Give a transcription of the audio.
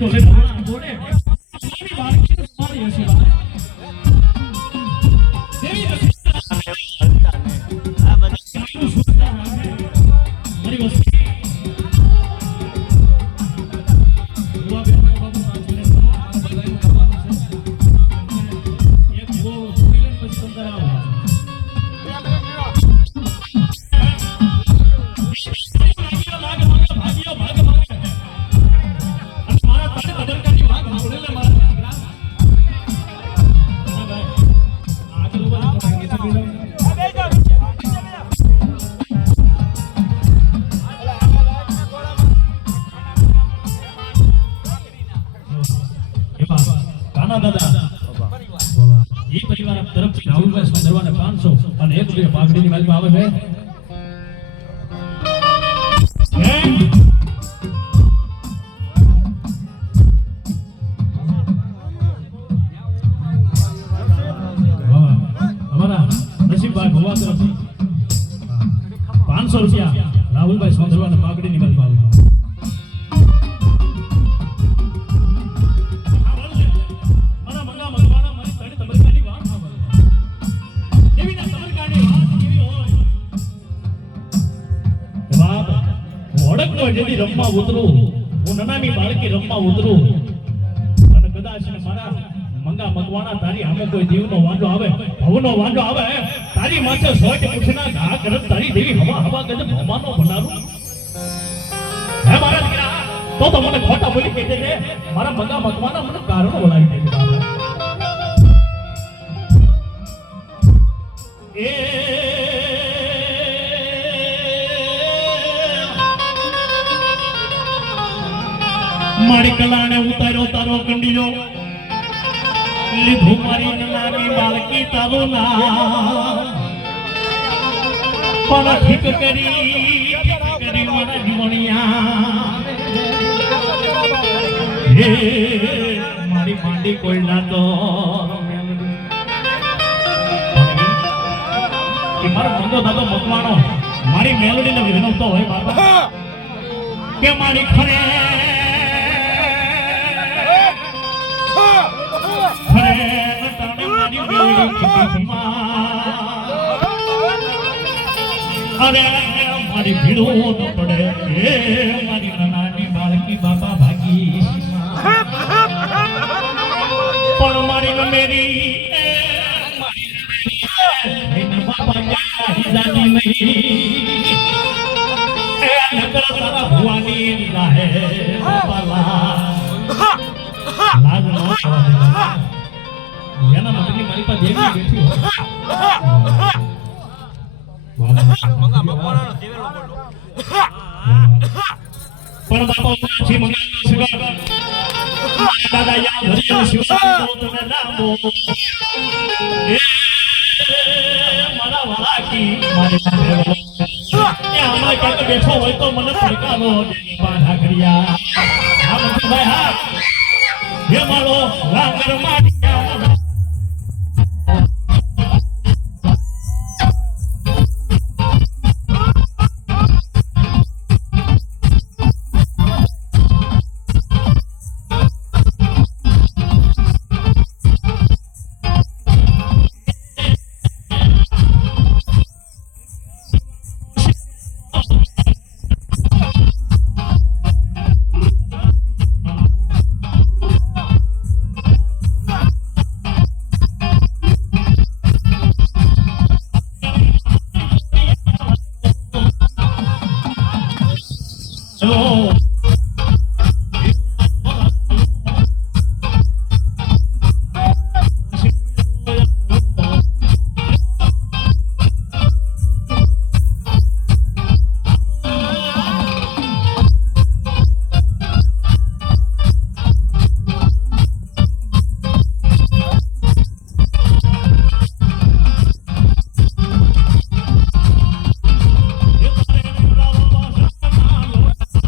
તો લે ભગવાન બોલે એ પરિવાર તરફથી રાહુલભાઈ સંદરવાને પાંચસો અને એક રૂપિયા પાઘડીની બાજુમાં આવે છે. હોય? બાપ, હું અડકનો જેથી રમવા ઉતરું, હું નનામી બાળકી રમવા ઉતરું, અને કદાચ મારા મંગા મગવાના તારી સામે કોઈ દીવનો વાંધો આવે, ભવનો વાંધો આવે, તારી માથે સોટ પૂછના ઘા કરત તારી દેવી હવા હવા ગજ હવાનો ભંડારો. હે મારા દીકરા, તો તો મને ખોટા બોલી કહી દેજે મારા મંગા મગવાના મને કારણો બોલાવી દેજે. એ મારી કલાને ઉતાર્યો તારો કંડીયો લીધું મારી નાની બાળકી તારું નામ પણ ઠીક કરી કરી મારા જીવણિયા. હે મારી માંડી કોઈ ના તો મારો મંગો દાદો મકવાણો. મારી મેલડીને વિનવતો હોય બાબા કે મારી ખરે અરે મારી ભીડું ન પડે. એ મારી નાની બાળકી બાબા ભાગી. પણ મારી નમેરી એ મારી નમેરી એને બાબા ક્યાં હિજાની નહીં. એ નકર તારા ભુવાની રાહે બાબા લાજ ન થવા દે બાબા. એના માટે મારી પાસે દેવી બેઠી હોય. મંગા મકવાણાનો દેવેલો બોલો. પણ બાપા દાદા યા એ મારા વાલાકી મારી એ આમાં ક્યાંક બેઠો હોય તો મને પડકારો દેની બાધા કર્યા. હા મંજુભાઈ હા. હે મારો